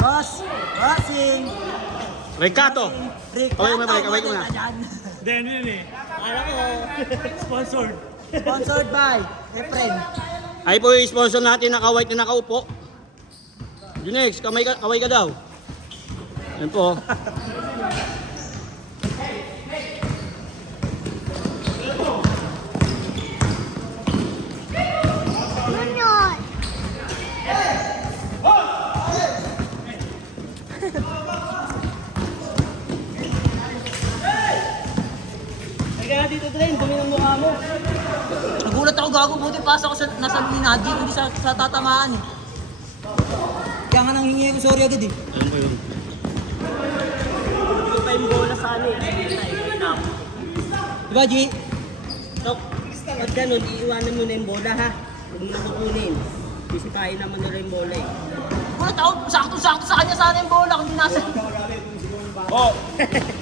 Boss! Bossing! Ricato. Away mo na. Then yun eh. Alam ko, Sponsored. sponsored by Efren. Ay po yung sponsor natin, naka-white na nakaupo. Junex, kaway ka daw. Yan po. Kaya dito din, dumi ng mukha mo. Nagulat ako gago, buti pasa ko sa nasa Minaji, hindi sa tatamaan eh. Kaya nga nanghingi ko sorry agad eh. Alam ko yun. Hindi pa yung bola sa ano eh. Diba G? Dok, pag ganun, iiwanan mo na yung bola ha. Huwag mo na kukunin. Sisipahin naman nila yung bola eh. Gulat ako, sakto-sakto sa kanya sana yung bola kung di nasa. Oh,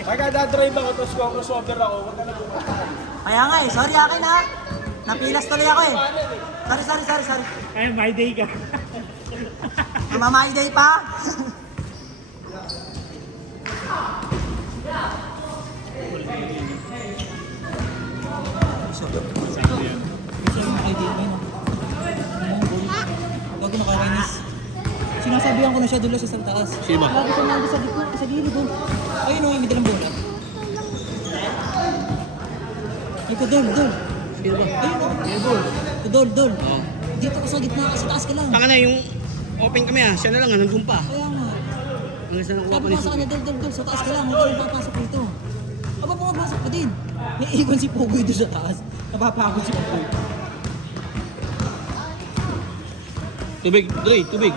magdadrive ako, tapos crossover ako, wag ka na pumunta. Kaya nga eh, sorry akin ha. Napilas tuloy ako eh. Sorry. Ay, my day ka. Mamamay day pa. Bago nakakainis. Sinasabihan ko na siya doon sa taas. Sino ba? Bago siya nandun sa gitna, sa gilid doon. Ayun o, may dalang bola. Ay, dol. Sino ba? Ayun o. Dol. Oo. Dito ka sa gitna, sa taas ka lang. Tanga na yung open kami ah. Siya na lang, nandun pa. Kaya nga. Hanggang sa nakuha Sabi pa ni ko sa Suki. kanya, dol, sa taas ka lang. Huwag kang papasok dito. Aba, pumapasok ka din. May iwan si Pugoy doon sa taas. Napapagod si Pugoy. Tubig, Dre, tubig.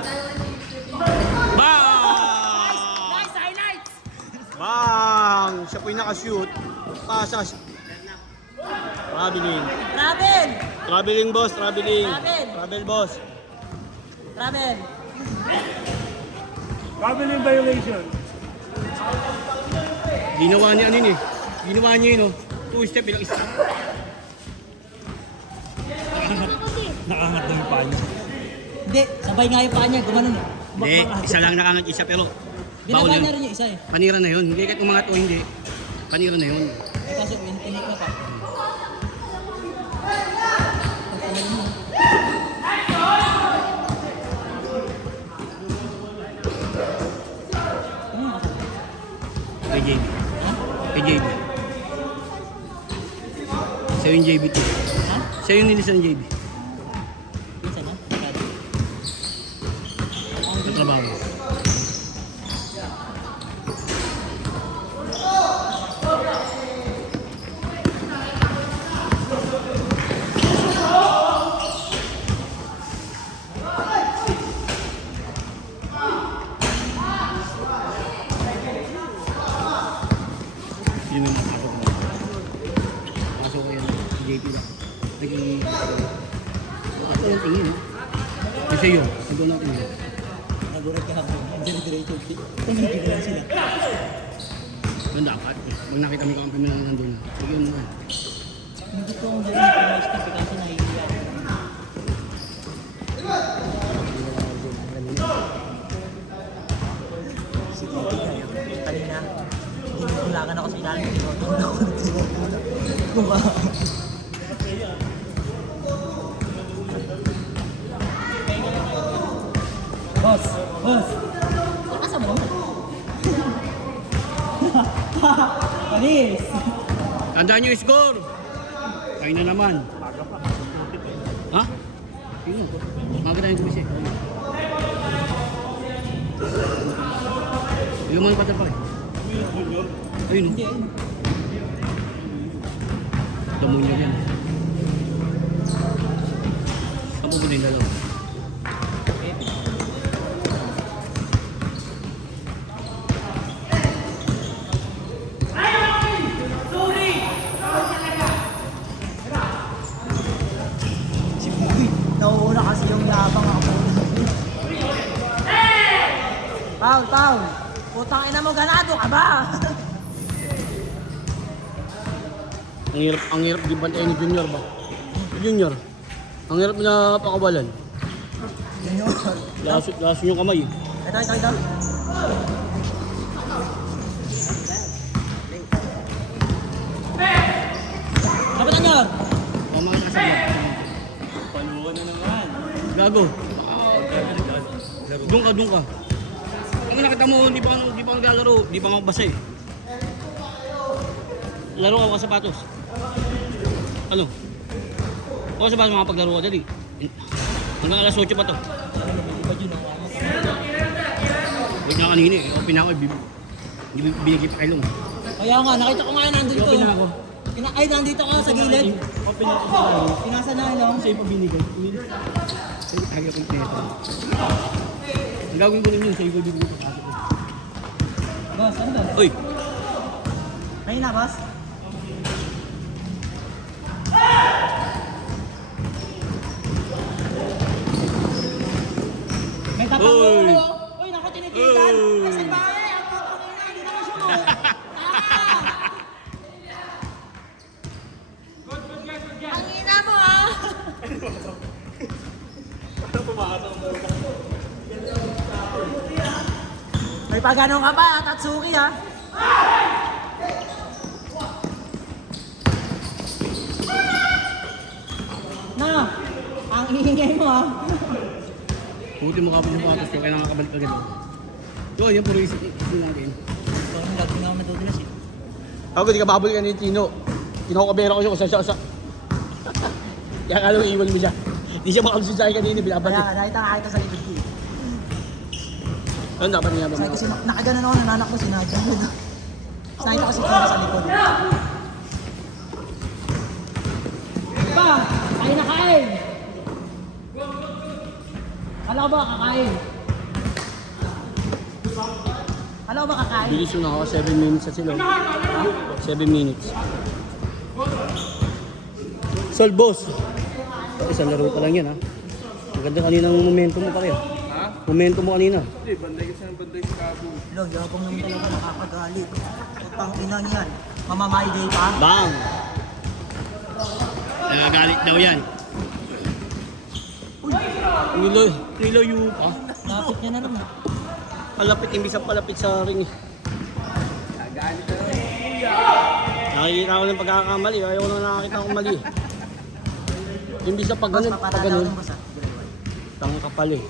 Bang! Nice highlights! Bang! Siya po yung nakashoot. Pasas. Traveling. Travel! Traveling boss, traveling. Travel. Travel boss. Travel! Traveling violation. Ginawa niya ano yun eh. Ginawa niya yun oh. 2 step, ilang isa. Nakaangat na yung paa niya. Hindi, sabay nga yung paa niya, gumanon eh. Hindi, isa lang nakangat isa pero Binaba bawal niya yun. rin yung isa eh. Panira na yun. Hindi kahit umangat o hindi. Panira na yun. Kaso, tinik na pa. Kay JB. Kay JB. Siya yung JB to. Ha? Siya yung nilisan ng JB. Minsan na? Sa trabaho. Yun yung pasok mo. Pasok ko yan. Si JP lang. Naging... Ako yung tingin. Kasi yun. Nagawa natin yun. Nagulat ka hapon. Dire-diretso. Tumigil na sila. Doon dapat. Pag nakita mo yung kampi mo na nandun. Sige yun naman. Hindi ko ang gawin ko na stop kasi nahihiya. Sige, kanina. Hinulangan ako sa ilalim. Tinutulog ako ng tinutulog. Boss! Nakasa mo naman. Panis! Tandaan nyo yung score! Kain na naman. Ha? Sino? Maga tayong kumisik. Yung mga pata pa eh. Ayun o. Hindi, ayun. Damo niya yan. Saan po yung dalawa? Si Pugoy, nauuna kasi yung yabang ako. Paul! Putang ina mo, ganado ka ba? Ang hirap di bantayan ni Junior ba? Junior, ang hirap na pakawalan. Junior. Laso yung kamay eh. Ito. Kapitan Yor! O mga kasama. Paluwa na naman. Gago. Doon ka. Ang nakita mo, di pa ako naglalaro. Di pa ako basa eh. Laro ako sa sapatos. Ano? Ako sa sapatos makapaglaro ka dali. Hanggang alas 8 pa to. Huwag na kanina eh. Open na ako eh. Binigay pa kayo lang. Kaya nga, nakita ko nga yun, nandito. Open na ako. Ay, nandito ka sa gilid. Open na ako. Pinasa na ilong. Sa'yo pa binigay. Ay, ako yung tinito. Ang gagawin ko nun yun, sa'yo ko binigay pa kasi ko. Boss, ano ba? Uy! Ayun na, boss. May tapang Uy! mo. Uy, naku, tinitigan. Uy! Kasi ba, ang putong ina, hindi naman siya mo. Ang ina mo, ah. May pagano ka pa, Tatsuki, ha? Na, ang ingay mo, ha? Buti mo ka pa yung sapatos ko, kaya nakakabalik agad. So, yun, puro isip natin. Parang gagawin ako nadudulas, eh. Ako, di ka babalik ka ni Tino. Kinakabera ko siya kung saan. Kaya kala mo iwan mo siya. Di siya makalusin sa akin kanina, binabalik. Kaya, nakita nga kita sa likod ko. Ano dapat niya ba? Sabi kasi nakaganon ako, nananak ko, sinagano. Nakita ko si Kira sa likod. Pa, kain na kain! Kala ko ba kakain? Kala ko ba kakain? Bilis yun ako, 7 minutes sa sila. 7 minutes. Sol, boss! Isang laro pa lang yan, ha? Maganda kaninang momentum mo pa rin. Ha? Momentum mo kanina. Hindi, banday kasi ng banday si Cabo. Lo, yabang naman talaga nakakagalit. Utang ina niyan. Mamamay-day pa. Bang! Nagagalit daw yan. Nilayo pa. Lapit niya na naman. Palapit, imbis ang palapit sa ring. Nagalit na naman. Nakikita ko ng pagkakamali. Ayaw ko na nakakita akong mali. Imbis sa pag Boss, ganun, paparada pag ako ganun. ng boss, ah. Tang kapal eh.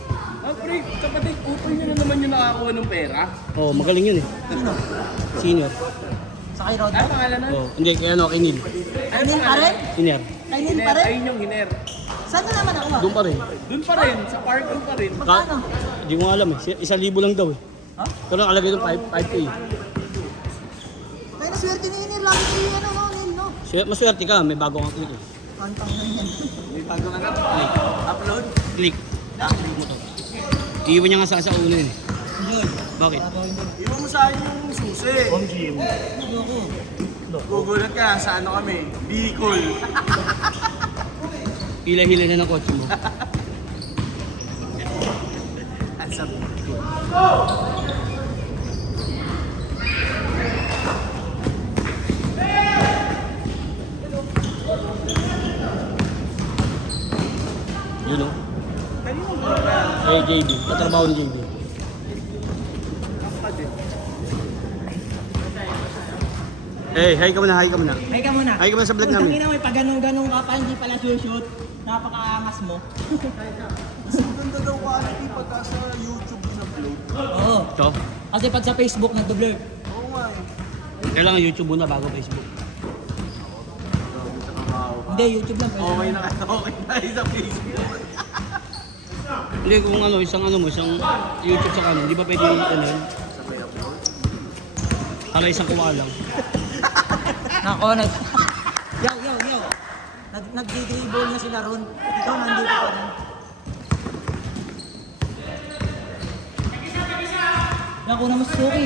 Ah, pre, kapatid, utol nyo na naman yung nakakuha ng pera. Oh, magaling yun eh. Sino? Senior. Sa kay Rod? Ay, pangalan na. Oh, hindi, kaya ano, kay Neil. Kainin pa rin? Senior. Kainin Hiner, pa rin? ayun yung hiner. Saan na naman ako, ah? Doon pa rin. Doon pa rin, sa parking pa rin. Magkano? Hindi ko alam eh. 1,000 lang daw eh. Ha? Pero nakalagay doon 5K. Kaya naswerte ni Inir, lagi ko yung ano, no, Nil, no? Maswerte ka, may bago kang click eh. Kantang na yan. May bago ka na. Click. Upload. Click. Click mo to. Iiwan niya nga sa una yun eh. Yun. Bakit? Babawin mo. Iwan mo sa akin yung susi. Ayoko. Gugulat ka, sa ano kami? Bicol. Hila-hila na ng kotse mo. At sa Bicol. Yun oh. Kanino mo ba? Kay JB. Katrabaho ni JB. Kapatid. Hey, hi ka muna, hi ka muna. Ay ka muna. Hi ka muna sa vlog namin. Tangina mo, pag ganun-ganun ka pa, hindi pala shoot. Napaka-angas mo. Mas maganda daw quality pagka sa YouTube in-upload. Oo. Ito. Kasi pag sa Facebook, nag-blur. Oo nga eh. Kailangan YouTube muna bago Facebook. Hindi, YouTube lang. pwede. Okay na sa Facebook. Hindi kung ano, isang YouTube sa kanon, di ba pwede ano yun? Para isang kuha lang. Nako, Yo. Nag-dribble na sila ron. Ikaw nandito pa rin. Naku na Suki.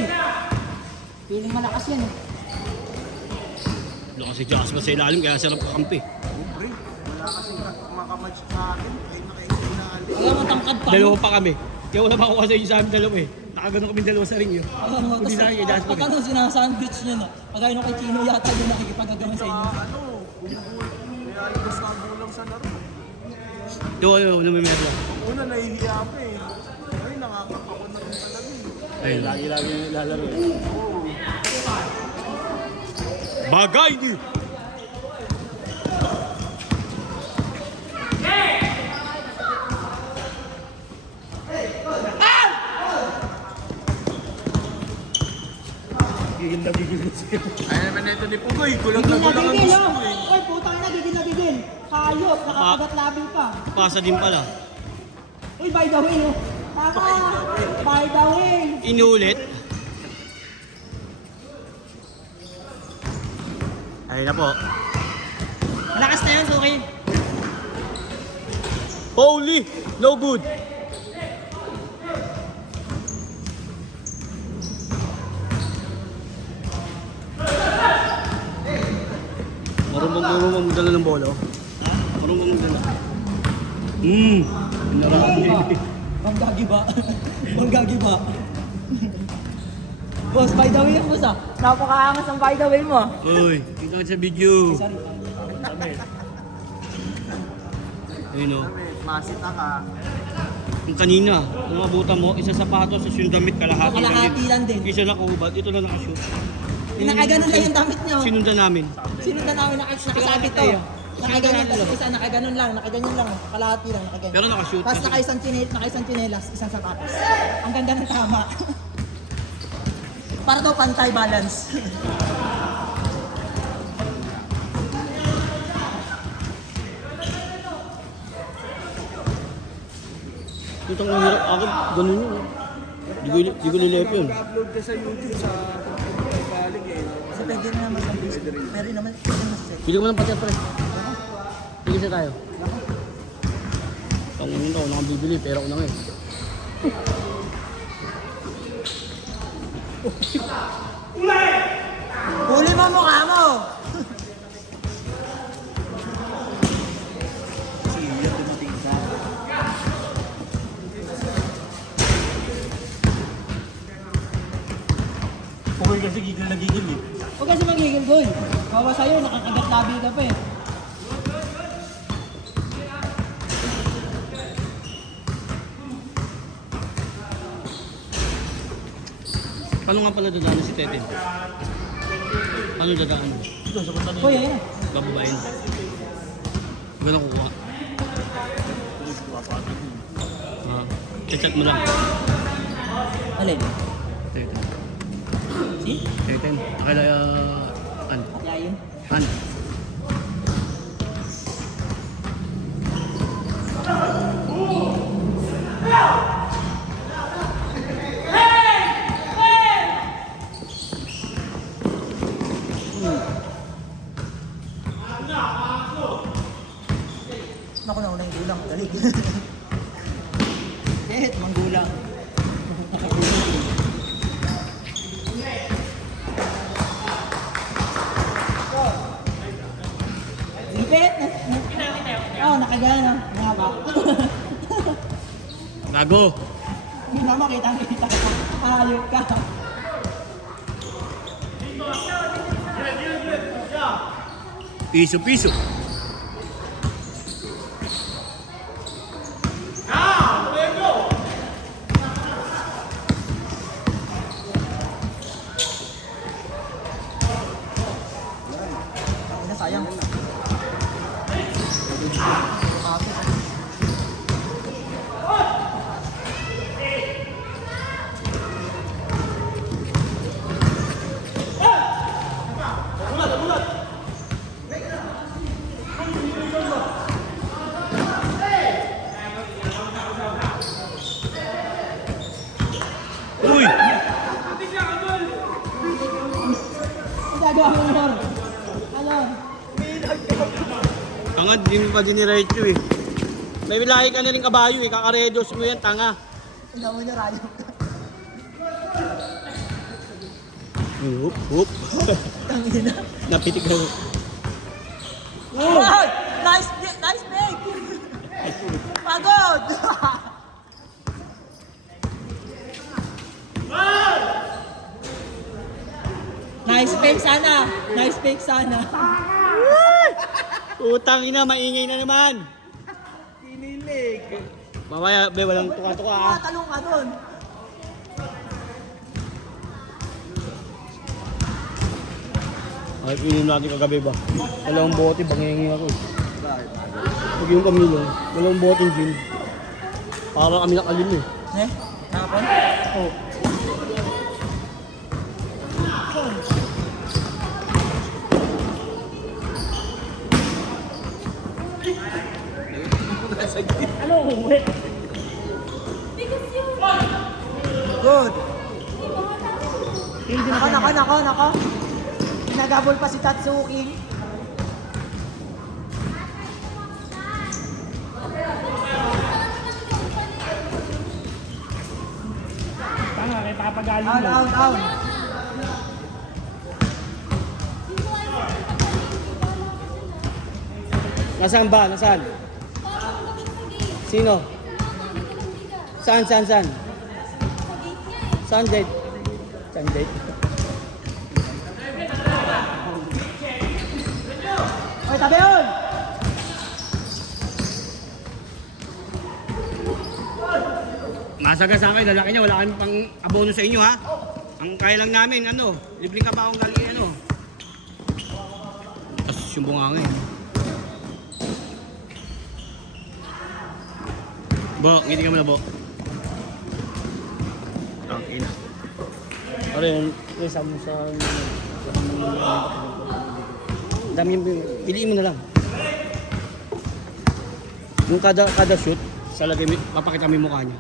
Feeling malakas yan eh. Doon kasi Jasper sa ilalim, kaya sarap kakampi. Pre, wala kasing makamatch sa akin. Kahit nakaintinaan. Kaya matangkad pa. Dalawa pa kami. Kaya wala pa ako kasi sa amin dalawa eh. Nakagano kami dalawa sa ring yun. Hindi na kay Jasper Pag ano sinasandwich niya no? Pag ano kay Chino yata yung nakikipagagawa sa inyo. Ano, may alibas na gulang sa laro. Doon, ano may meron. Una, nahihiya pa eh. Ay, nakakapako na rin sa Ayun. Lagi-lagi yung lalaro eh. Bagay ni! Gigil na gigil na siya. Ay naman ito ni Pugoy. Kulang na Gigil na kulang ang gigil, gusto oh. mo eh. Oy, putang na, gigil na gigil. Hayop, nakakagat labi pa. Pasa din pala. Uy, by the way, oh. Tama, by the way. Inuulit. Ayun na po. Malakas na yun, Suki. Holy! No good! Marunong magdala ng bola. Marunong magdala. Narami. Manggagi ba? Manggagi ba? Boss, by the way, boss ah. Napakaangas ang by the way mo. Uy, kita ka sa video. Sorry. Ayun o. Masita ka. Yung kanina, kung abutan mo, isa sapatos, sa yung damit, kalahati, Kalahati lang din. Isa nakahubad, ito lang nakashoot. Nakaganon lang yung damit niyo. Sinundan namin. Sinundan namin nakasabit to. Nakaganon, tapos isa nakaganyan lang, kalahati lang, nakaganyan. Pero nakashoot. Tapos nakaisang tsinelas, isang sapatos. Ang ganda ng tama. Para daw pantay balance. Tutang ang hirap. Ako, ganun yun. Di ko nilip yun. Upload ka sa YouTube sa palig eh. Kasi pwede na naman sa Facebook. Pero naman, pwede naman sa set. Bili ko mo ng patya, pre. Bili siya tayo. Ang unin ako, nakabibili, pera ko na ngayon. Huli mo mukha mo! Pugoy kasi gigil na gigil eh. Huwag kasi magigil, boy. Kawa sa'yo, nakakagat labi ka pa eh. Paano nga pala dadaan si Tete? Paano dadaan? Ito, sa punta Boy, ayun. Bababain. Huwag na kukuha. Chat mo lang. Alin? Tete. Si? Tete. Akala, Yayin. an. Naku na unang gulang. Dali. Manggulang. Lipit. Oo, nakagana. Nga ba? Gago. Hindi na makita. Ayok ka. Piso. Ang ina, sayang. Uy! Ang gagawa mo nun. Ano? Tanga, di mo pa diniretso eh. May lahi ka na rin kabayo eh. Kakaredos mo yan, tanga. Ang damo niya rayo. Hup. Ang ina. Napitik na. Wow! Nice pick! Pagod! Nice pick sana. Utang ina, maingay na naman. Kinilig. Mamaya, be, walang tuka-tuka ah. Talong ka dun. Ay, ininom natin kagabi ba? Dalawang bote, bangingi ako eh. Pag yung Camilo, dalawang bote gin. Parang kami nakalim eh. Eh? Nakapon? Oo. Ano, uwi? Good. Nako. Pinagabol pa si Tatsuki. Tama, may papagaling Out, mo. out, out. Nasaan ba? Nasaan? Sino? Saan? Saan date? Saan date? Oy, tabi yun! Masaga sa akin, lalaki niya, wala kami pang abono sa inyo ha. Ang kaya lang namin, libreng ka pa akong galing Tapos yung bungangin. Bo, ngiti ka muna, Bo. Ang ina. Pare, yung isa mo sa... Dami yung piliin mo na lang. Yung kada shoot, papakita mo yung mukha niya.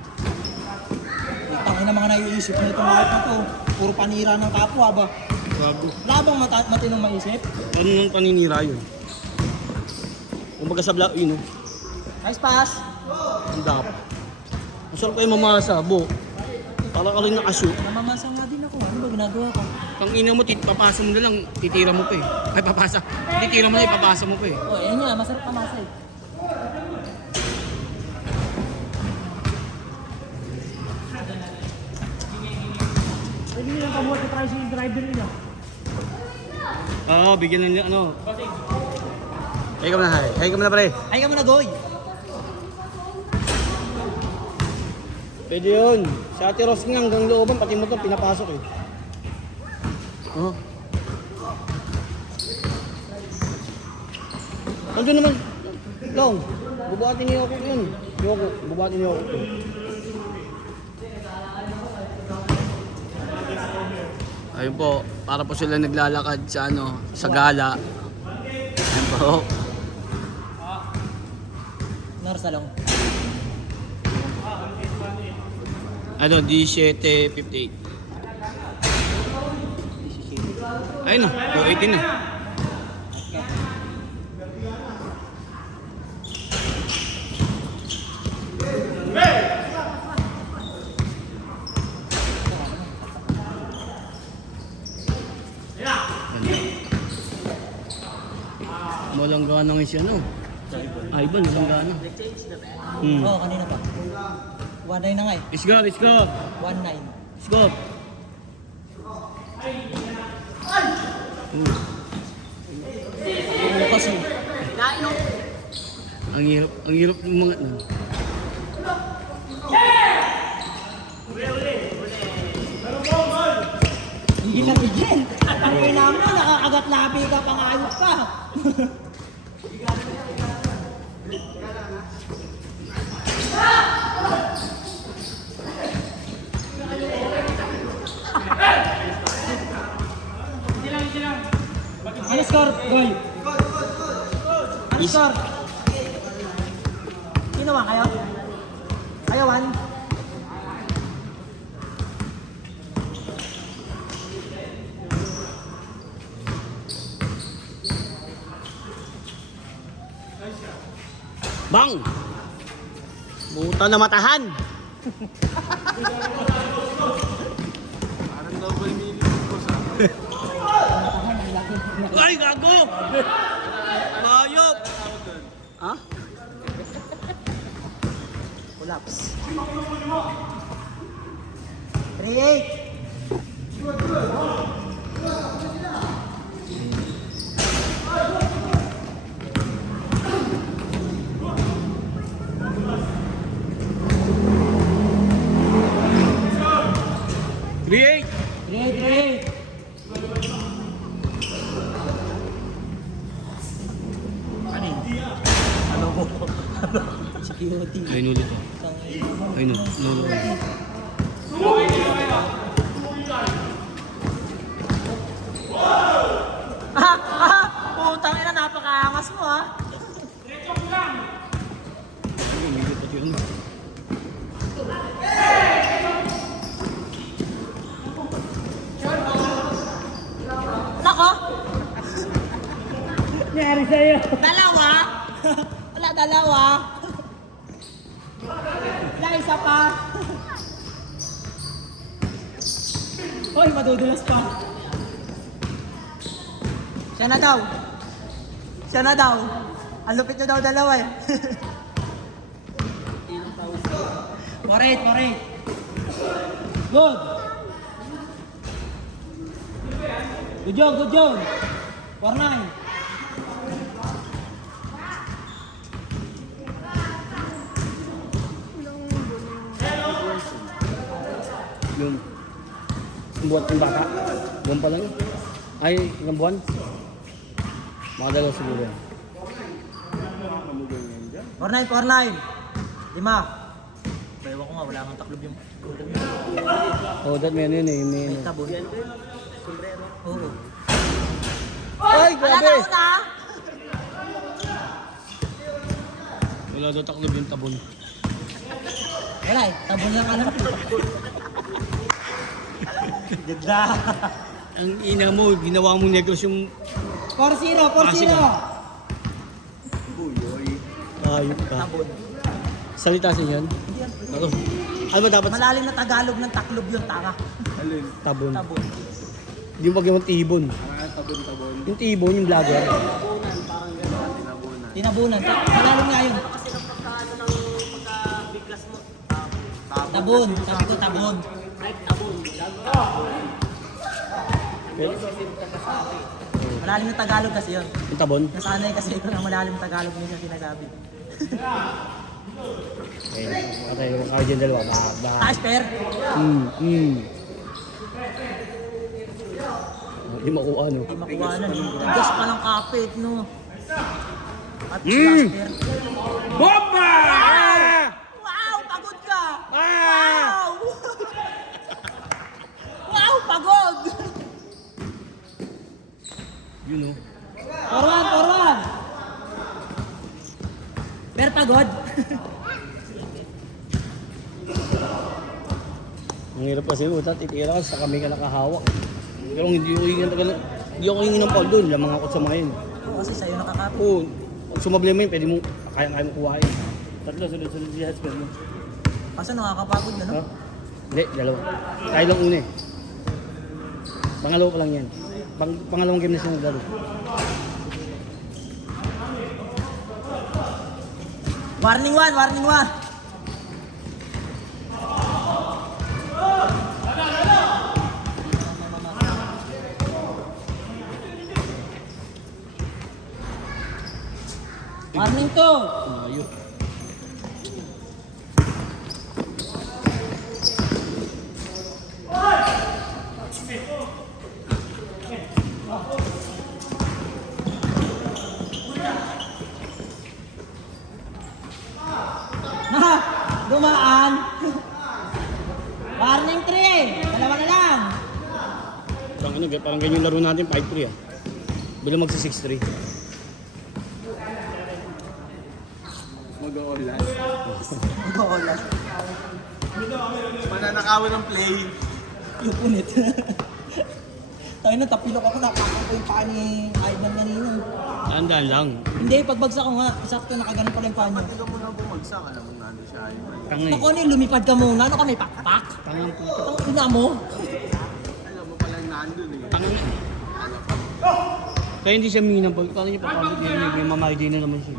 Tangin na mga naiisip na itong kahit na to. Puro panira ng kapwa ba? Grabe. Labang matinong maisip. Ano nang paninira yun? Kumbaga sa vlog, yun Nice pass. ang dapat. Masarap kayo mamasa, Bo. Para ka rin nakashoot. Namamasa nga din ako. Ano ba ginagawa ko? Pang ina mo, papasa mo na lang, titira mo pa eh. Ay, papasa. Titira mo na, ipapasa mo pa eh. Oh, yan nga. Masarap pamasa eh. Pwede nilang kamuha sa tricycle driver nila. Oo, bigyan na niya, Hay ka muna, hay. Hay ka muna, pare. Ay ka muna, Goy. Pwede yun. Si Ate Ros nga hanggang looban, pati motor pinapasok eh. Oo. Nandun naman. Long, bubuhatin niyo ako yun. Bubuhatin niyo ako. Ayun po, para po sila naglalakad sa sa gala. Ayun po. Norsalong. 17:58. Ayun na, 4:18 na. Walang gana nga siya, Ivan, walang gana. Oo, kanina pa. 1-9 na nga eh. Let's go, let's go. 1-9. Let's go. Bukas eh. Ang hirap ng mga Higil na higil. Ang ina mo, nakakagat labi ka, pangayok ka. Ano score? Goal. Ano score? Sino ba kayo? Kayo, 1? Bang! Buta na matahan! Ay, gago! Bayop! Ha? Collapse. 3-8. Create! 3-8. Ano yun? Ano ko? Security. Ayun ulit oh. Ayun oh. Putang ina, napakaangas mo ha. Ayun, may lipat yun. Nako, Nangyari sa'yo. dalawa. Wala, dalawa. Wala, isa pa. Hoy, madudulas pa. Siya na daw. Siya na daw. Ang lupit na daw dalawa eh. Warit. Good. Good job. 4-9. Yung buwan ng bata. Buwan pa lang yun. Ay, ilang buwan? Mga dalawa siguro yan. 4-9. 5. Pero ko nga, wala kang taklob yung ulam yun. Oh, that may ano yun eh. May May ano. tabon. Oo. Ay, Wala grabe! na una! Wala daw taklob yung tabon. Wala eh, tabon lang alam ko. Ganda! Ang ina mo, ginawa mo negos yung 4-0. ayop ka. Tabon. Salita siya yan? Ako. Ano ba dapat? Malalim na Tagalog ng taklob yung tanga. Tabon. Tabon. Hindi mo pag yung tibon. Yung tibon, yung vlogger. Tinabunan. Malalim nga yun. Tabon. Sabi ko tabon. Malalim na Tagalog kasi yun. Yung tabon. Nasanay kasi ito ng malalim na Tagalog mo yung sinasabi. Okay. Okay, yung kawin dyan dalawa. Taas, per. Hindi makuha, no? Hindi makuha na. Gas pa ng kapit, no? At taas, per. Bomba! Wow! Pagod ka! Ah! Wow! Wow! Pagod! Yun, no? Forward! Per, pagod? Ang hirap kasi mo, titira ka sa kami ka nakahawak. Pero hindi ako hingi ng foul doon, lamang ako sa mga yun. Oo, kasi sa'yo nakakapit. Oo, pag sumablema yun, pwede mo, kaya mo kuhain. Tatlo, sunod-sunod si husband mo. Kaso nakakapagod na, no? Ha? Hindi, dalawa. Tayo lang una eh. Pangalawa pa lang yan. Pangalawang game na siya naglaro. Warning 1! Warning 2! Ayun. Dumaan! Warning 3! Dalawa na lang! Parang ganyan yung laro natin, 5-3 ah. Bilang magsa 6-3. Mag-o-olas. Oo, last. Mananakawan ng play. Yung punit. Tayo na, tapilok ako, nakakako ko yung paa ni Ivan kanina. Tandaan lang. Hindi, pagbagsak ko nga, sakto nakaganon pala yung paa niya. Ikaw mo na bumagsak, alam mo nando siya. Tanga Ako eh. ano, lumipad ka muna. Ano ka, may pakpak? Tangang puto. Ang ina mo. Alam mo palang nandun eh. Tangang eh. Kaya hindi siya minang pag paano niya papagod din may mamay din na naman siya.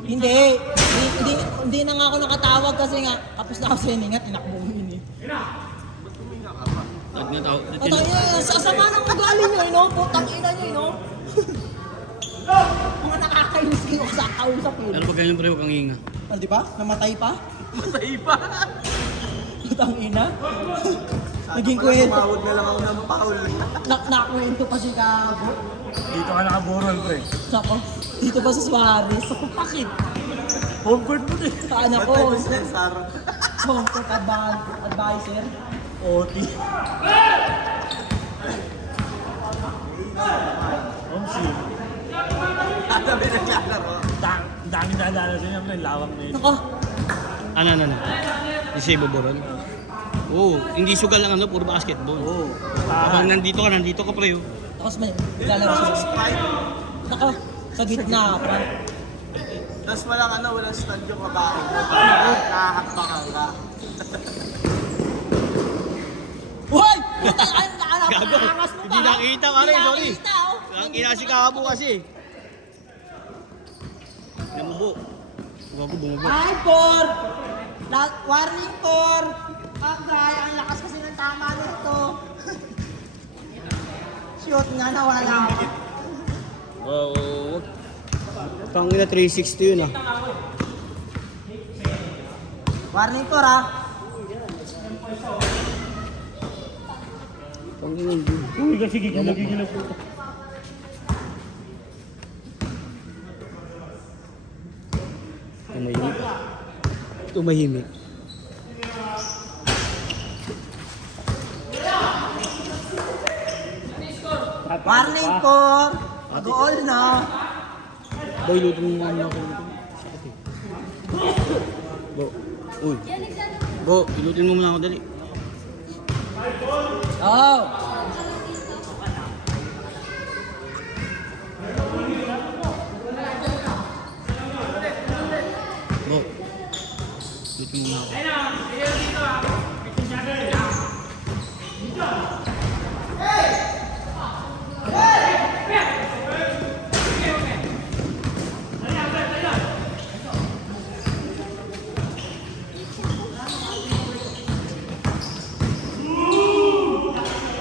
Hindi na nga ako nakatawag kasi nga, tapos na ako sa hininga, tinakbo ko yun eh. Tag na tao. Patay niya, sa sama ng ugali niyo, no? Putang ina niyo, no? Mga nakakainis kayo sa kausap yun. Pero pag ganyan pre, huwag kang hinga. Di ba? Namatay pa? Matay pa. Putang ina. Naging kwento. Tumawag na lang ako ng foul. Nakwento pa si Gabo. Dito ka nakaburol, pre. Sako, dito pa sa Suarez. Bakit? Home court mo din. Saan ako? Cesar. Home court advisor. OT. Omsi. Sabi naglalaro. Ang dami naalala sa inyo, pre. Lawak na yun. Nako, Ano? Hindi siya ibuburon? Oo, hindi sugal lang ano, puro basketball. Oo. Kapag nandito ka pre. Oh. tapos may lalaro siya. Nako, sa gitna. Tapos walang stand yung kabaho. Nakahakbakan ka. Uy! Putang ay, Gago, nakaangas mo hindi ba? nakita ka rin, Hindi sorry. nakita, oh. Nakakita si Kabo kasi. Namubo. Huwag ko bumubo. Ay, warning for! Agay, ang lakas kasi ng tama nito. Shoot nga, nawala ako. Oo. Tangina 360 yun ah. Warning for, ha? Tangina yun. Uy, kasi gigilag po. Tumahimik. Tumahimik. Warning for! Mag-all na. Boy, luto mo muna ako. Sakit eh. Bo. Uy. Bo, ilutin mo muna ako dali. Oh! Bo. Ilutin mo muna ako.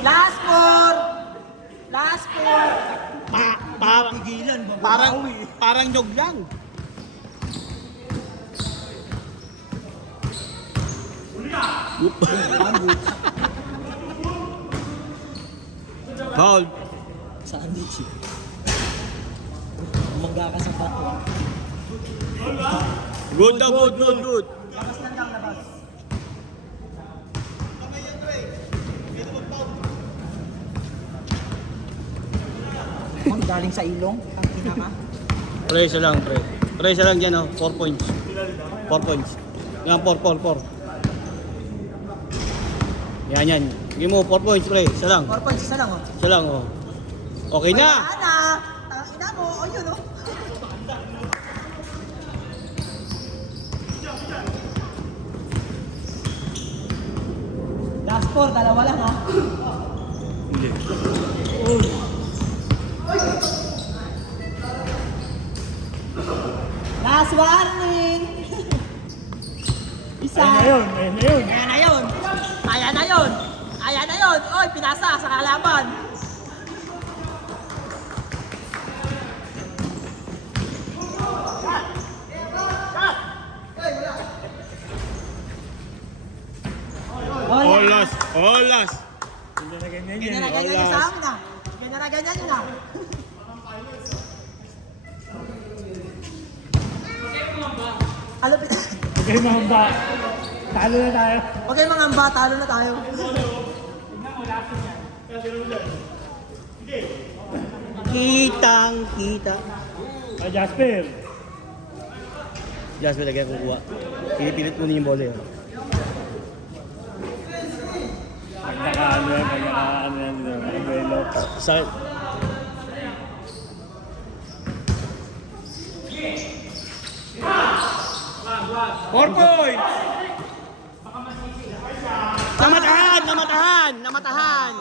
Last four! Last four! Parang nyog lang. Foul. Saan dito? Umangga ka sa bato. Good daw, good. Labas lang lang, labas. Ang galing sa ilong, ang pinaka. Pre, isa lang, pre. Pre, isa lang dyan, oh. 4 points. 4 points. Yan, 4. Yan. Sige mo, 4 points, pre. Isa lang. 4 points, isa lang, oh. Isa lang, oh. Okay na. Wala na! Tangina mo, o yun, oh. Last four, dalawa lang, ha? Hindi. Last warning! Isa. Ayun. Ayan na yun! Oy, pinasa sa kalaban! All last. Ganyan na ganyan yung sa amin, ah. Ganyan na ganyan yun, ah. Alapit. Okay, mamba. Talo na tayo. Okay mga amba, talo na tayo. Kita. Jasper. Jasmine, lagay kukuha. Pinipilit mo niya yung bola yun. Pag naka-ano yan, Abuelo. Sa... 4 points! Namatahan!